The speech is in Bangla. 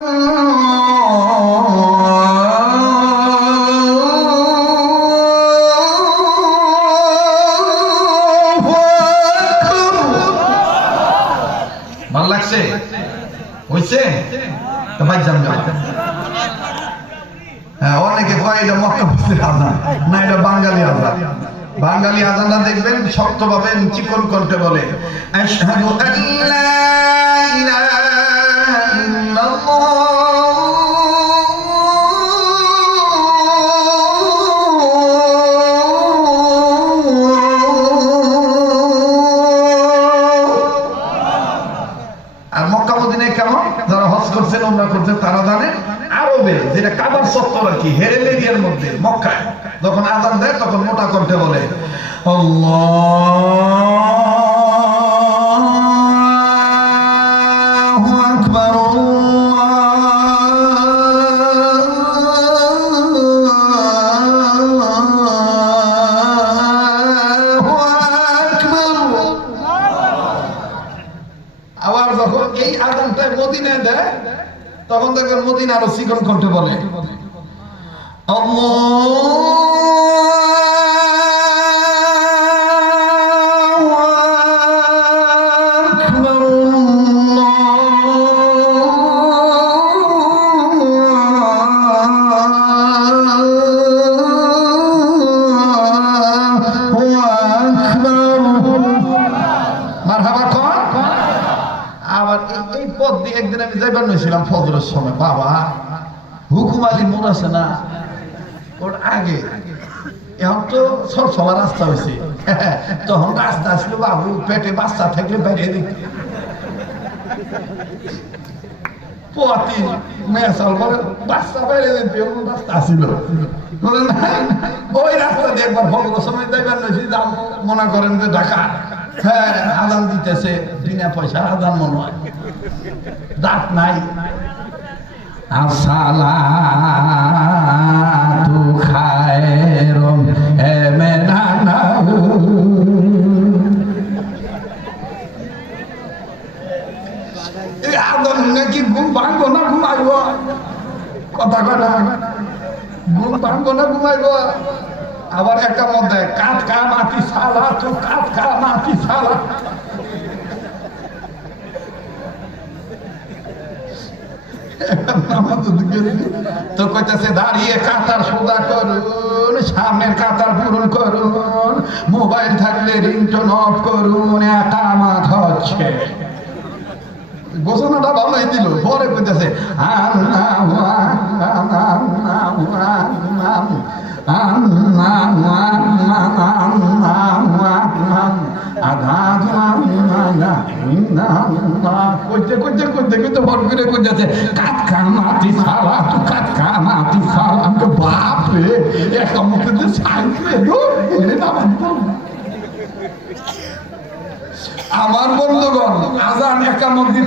ভাল লাগছে হইছে তো ভাই জান হ্যাঁ অনেকে কয় এটা মক্কাবাসীর আযান না এটা বাঙালি আযান বাঙালি আযানটা দেখবেন শক্তভাবে চিকন কণ্ঠে বলে আশহাদু আল্লা ইলাহা ইল্লাল্লাহ আর মক্কা মদিনায় কেমন যারা হজ করছেন উমরা করছেন তারা জানেন আরবে যেটা কাবার চত্বর আর কি হেরেল এরিয়ার মধ্যে মক্কায় যখন আযান দেয় তখন মোটা কণ্ঠে বলে আল্লাহু আকবার আবার যখন এই আযানটা মদিনায় দেয় তখন দেখবেন মদিনা আরো চিকন কণ্ঠে বলে আবার এই পথ দিয়ে একদিন আমি যাইবার নিয়েছিলাম ফজরের সময় বাবা হুকুম আলী মোড় আছে না ওর আগে এখন তো সরসলা রাস্তা হয়েছে তখন রাস্তা আসলে বাবু পেটে বাচ্চা থাকলে বাইরে দিতে পথি মেয়ে চল বলে বাচ্চা বাইরে দিতে রাস্তা আসিল ওই রাস্তা দিয়ে একবার ফজরের সময় যাইবার নিয়েছি মনে করেন যে ঢাকা হ্যাঁ আযান দিতেছে বিনা পয়সা আযান মনে হয় দাঁত নাই আসসালাতু খায়রুম মিনান এই আযান নাকি ঘুম ভাঙবো না ঘুমাইব কথা কথা ঘুম ভাঙবো না ঘুমাইব আবার একটা মধ্যে কাট কা মাটি সালা তো কাট কা মাটি সালা তো কইতেছে দাঁড়িয়ে কাতার সোজা করুন সামনের কাতার পূরণ করুন মোবাইল থাকলে রিংটোন অফ করুন একামাত হচ্ছে ঘোষণাটা ভালোই দিল পরে কইতেছে করতে করতে করতে করতে ভর করে করতেছে কাটকা মাটি সারা তু কাটকা মাটি সারা আমাকে বাপ রে একটা মুখে যে সাইকেল আমার বন্ধুগণ আযান একামত দিত